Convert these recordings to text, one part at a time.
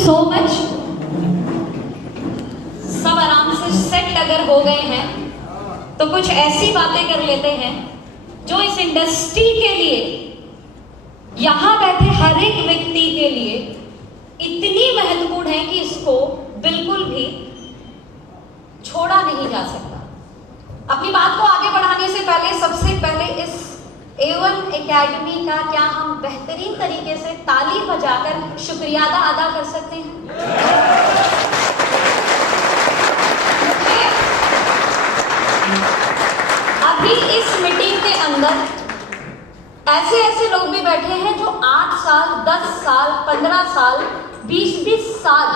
So much. सब आराम से सेट अगर हो गए हैं तो कुछ ऐसी बातें कर लेते हैं जो इस इंडस्ट्री के लिए, यहां बैठे हर एक व्यक्ति के लिए इतनी महत्वपूर्ण है कि इसको बिल्कुल भी छोड़ा नहीं जा सकता। अपनी बात को आगे बढ़ाने से पहले सबसे पहले इस A1 एकेडमी का क्या हम बेहतरीन तरीके से ताली बजाकर शुक्रिया अदा कर सकते हैं? अभी इस मीटिंग के अंदर ऐसे लोग भी बैठे हैं जो 8 साल, 10 साल, 15 साल, 20 साल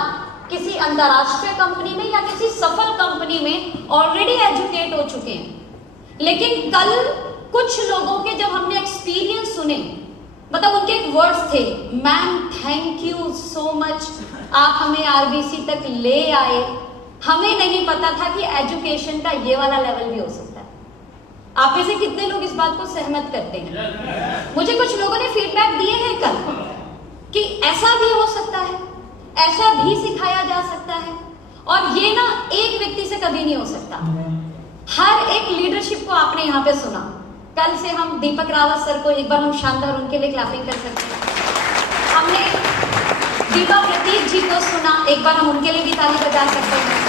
किसी अंतरराष्ट्रीय कंपनी में या किसी सफल कंपनी में ऑलरेडी एजुकेट हो चुके हैं। लेकिन कल कुछ लोगों के जब हमने एक्सपीरियंस सुने, मतलब उनके एक वर्ड्स थे, ma'am thank you so much, आप हमें आरबीसी तक ले आए, हमें नहीं पता था कि एजुकेशन का ये वाला लेवल भी हो सकता है। आप में से कितने लोग इस बात को सहमत करते हैं? मुझे कुछ लोगों ने फीडबैक दिए हैं कल कि ऐसा भी हो सकता है, ऐसा भी सिखाया जा सकता है, और ये ना एक व्यक्ति से कभी नहीं हो सकता। हर एक लीडरशिप को आपने यहाँ पे सुना। कल से हम दीपक रावत सर को एक बार हम शानदार उनके लिए क्लैपिंग कर सकते हैं। हमने दीपा प्रतीक जी को सुना, एक बार हम उनके लिए भी ताली बजा सकते हैं।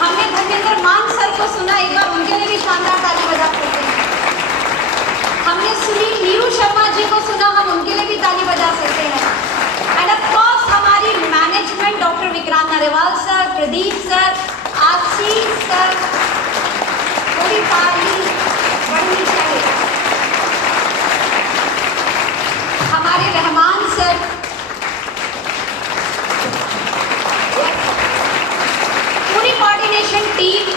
हमने धर्मेंद्र मान सर को सुना, एक बार उनके लिए भी शानदार ताली बजा सकते हैं। हमने सुनील नीरू शर्मा जी को सुना, हम उनके लिए भी ताली बजा सकते हैं। एंड ऑफ कोर्स हमारी management, doctor Vikrant Narewal sir, Pradeep sir, Ashish sir, पूरी ताली बढ़नी चाहिए। हमारे रहमान सर, पूरी coordination team,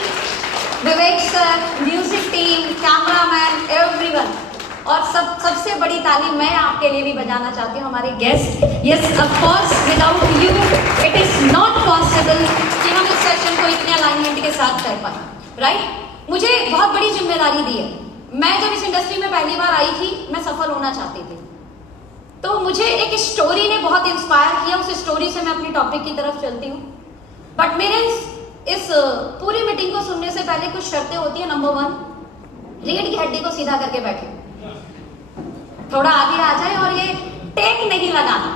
Vivek sir, music team, cameraman, everyone, और सबसे बड़ी ताली मैं आपके लिए भी बजाना चाहती हूँ, हमारे guest. Yes of course, without you it is not possible कि हम इस सेशन को इतने अलाइनमेंट के साथ कर पाए, राइट? मुझे बहुत बड़ी जिम्मेदारी दी है। मैं जब इस इंडस्ट्री में पहली बार आई थी, मैं सफल होना चाहती थी, तो मुझे एक स्टोरी ने बहुत इंस्पायर किया। उस स्टोरी से मैं अपनी टॉपिक की तरफ चलती हूँ। बट मेरे इस पूरी मीटिंग को सुनने से पहले कुछ शर्तें होती है। नंबर 1, रीढ़ की हड्डी को सीधा करके बैठे, थोड़ा आगे आ जाए और ये टेक नहीं लगाना।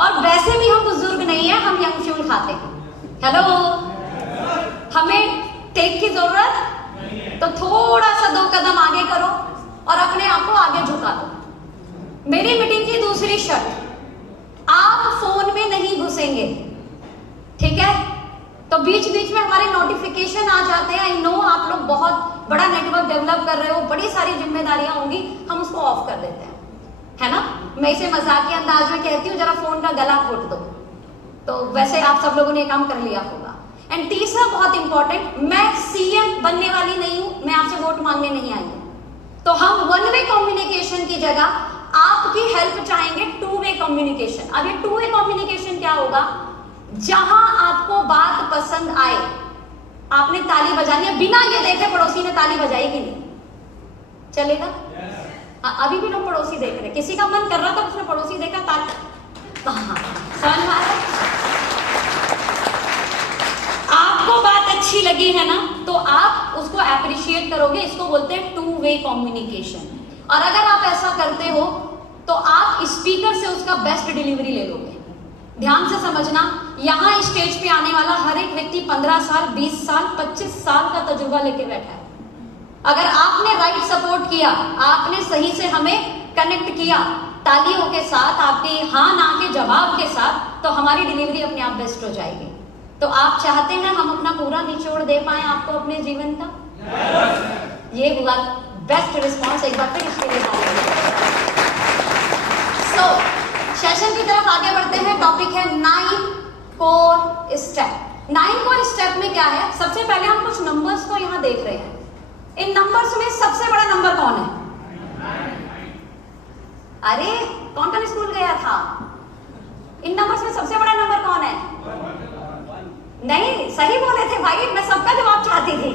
और वैसे भी हम बुजुर्ग नहीं है, हम यंग फ्यूल खाते हैं। हेलो, हमें टेक की जरूरत, तो थोड़ा सा 2 कदम आगे करो और अपने आप को आगे झुका दो। मेरी मीटिंग की दूसरी शर्त, आप फोन में नहीं घुसेंगे, ठीक है? तो बीच बीच में हमारे नोटिफिकेशन आ जाते हैं। आई नो आप लोग बहुत बड़ा नेटवर्क डेवलप कर रहे हो, बड़ी सारी जिम्मेदारियां होंगी, हम उसको ऑफ कर देते हैं, है ना? मैं इसे मजाकिया अंदाज में कहती हूँ, जरा फोन का गला घोट दो। तो वैसे आप सब लोगों ने काम कर लिया होगा। एंड तीसरा बहुत इंपॉर्टेंट, मैं सीएम बनने वाली नहीं हूं, मैं आपसे वोट मांगने नहीं आई हूं। तो हम 1 वे कम्युनिकेशन की जगह आपकी हेल्प चाहेंगे, 2 वे कम्युनिकेशन। अब ये 2 वे कम्युनिकेशन क्या होगा? जहां आपको बात पसंद आए, आपने ताली बजानी है, बिना ये देखे पड़ोसी ने ताली बजाई कि नहीं, चलेगा? अभी भी लोग पड़ोसी देख रहे, किसी का मन कर रहा था, उसने पड़ोसी देखा, ताली, समझ में आ रहा है? आपको बात अच्छी लगी है ना, तो आप उसको अप्रिशिएट करोगे। इसको बोलते हैं 2 वे कम्युनिकेशन। और अगर आप ऐसा करते हो तो आप स्पीकर से उसका बेस्ट डिलीवरी ले लोगे। ध्यान से समझना, यहाँ स्टेज पे आने वाला हर एक व्यक्ति 15 साल, 20 साल, 25 साल का तजुर्बा लेके बैठा है। अगर आपने राइट सपोर्ट किया, आपने सही से हमें कनेक्ट किया तालियों के साथ, आपके हाँ ना के जवाब के साथ, तो हमारी डिलीवरी अपने आप बेस्ट हो जाएगी। तो आप चाहते हैं हम अपना पूरा निचोड़ दे पाए आपको अपने जीवन का? ये हुआ बेस्ट रिस्पॉन्स, एक बार फिर इसके लिए। सो सेशन की तरफ आगे बढ़ते हैं। टॉपिक है 9 कोर स्टेप। 9 कोर स्टेप में क्या है? सबसे पहले हम कुछ नंबर्स को यहाँ देख रहे हैं। इन नंबर्स में सबसे बड़ा नंबर कौन है? अरे कौन कौन स्कूल गया था? इन नंबर्स में सबसे बड़ा नंबर कौन है? नहीं, सही बोले थे भाई, मैं सबका जवाब चाहती थी।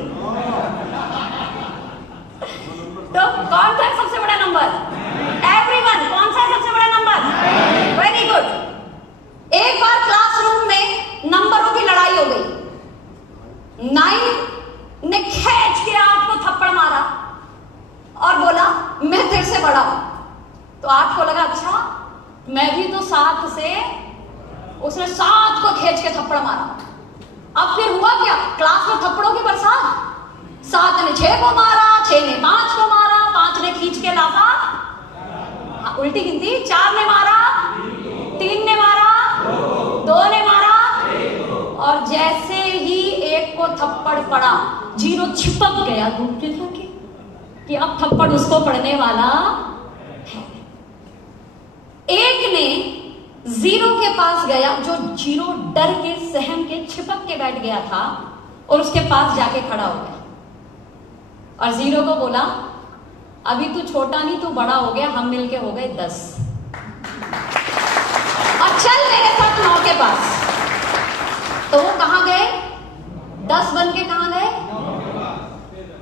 तो कौन सा सबसे बड़ा नंबर? एवरीवन। कौन सा सबसे बड़ा नंबर? Very good. एक बार मैं भी तो 7 से, उसने 7 को खींच के थप्पड़ मारा। अब फिर हुआ क्या, क्लास में थप्पड़ों की बरसात। 7 ने 6 को मारा, 6 ने 5 को मारा, 5 ने खींच के लाफा, उल्टी गिनती, 4 ने मारा, 3 ने मारा, 2 ने मारा, और जैसे ही एक को थप्पड़ पड़ा, 0 छिपक गया दूर के जाके कि अब थप्पड़ उसको पड़ने वाला है। एक ने 0 के पास गया, जो 0 डर के, सहम के, छिपक के बैठ गया था, और उसके पास जाके खड़ा हो गया और 0 को बोला, अभी तू छोटा नहीं, तू बड़ा हो गया, हम मिलके हो गए 10, और चल मेरे साथ 9 के पास। तो वो कहां गए, 10 बन के कहां गए।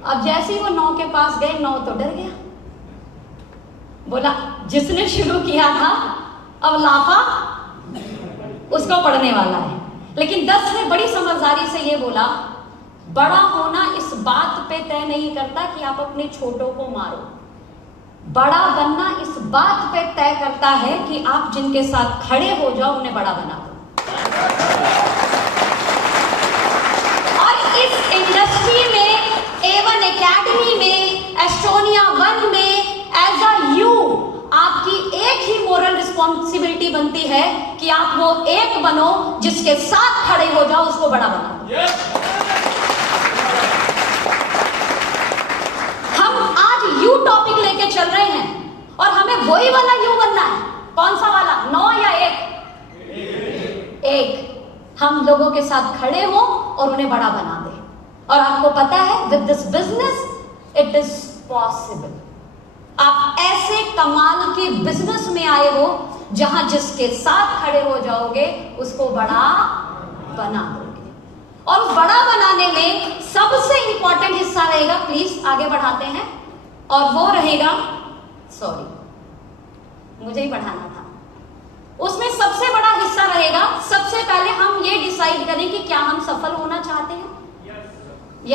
अब जैसे ही वो 9 के पास गए, 9 तो डर गया, बोला जिसने शुरू किया था अब लाफा उसको पड़ने वाला है। लेकिन 10 ने बड़ी समझदारी से ये बोला, बड़ा होना इस बात पे तय नहीं करता कि आप अपने छोटों को मारो, बड़ा बनना इस बात पे तय करता है कि आप जिनके साथ खड़े हो जाओ उन्हें बड़ा बना दो। और इस इंडस्ट्री में, A1 एकेडमी में, एस्टोनिया 1 में, एज अ यू, आपकी एक ही मोरल रिस्पॉन्सिबिलिटी बनती है कि आप वो एक बनो जिसके साथ खड़े हो जाओ, उसको बड़ा बना दो। हम आज यू टॉपिक लेके चल रहे हैं और हमें वही वाला यू बनना है। कौन सा वाला, 9 या 1? एक। हम लोगों के साथ खड़े हो और उन्हें बड़ा बना दे। और आपको पता है, with this business it is possible. आप ऐसे कमाल के बिजनेस में आए हो जहां जिसके साथ खड़े हो जाओगे उसको बड़ा बना दोगे। और बड़ा बनाने में सबसे इंपॉर्टेंट हिस्सा रहेगा, प्लीज आगे बढ़ाते हैं, और वो रहेगा, सॉरी मुझे ही पढ़ाना था, उसमें सबसे बड़ा हिस्सा रहेगा, सबसे पहले हम ये डिसाइड करें कि क्या हम सफल होना चाहते हैं।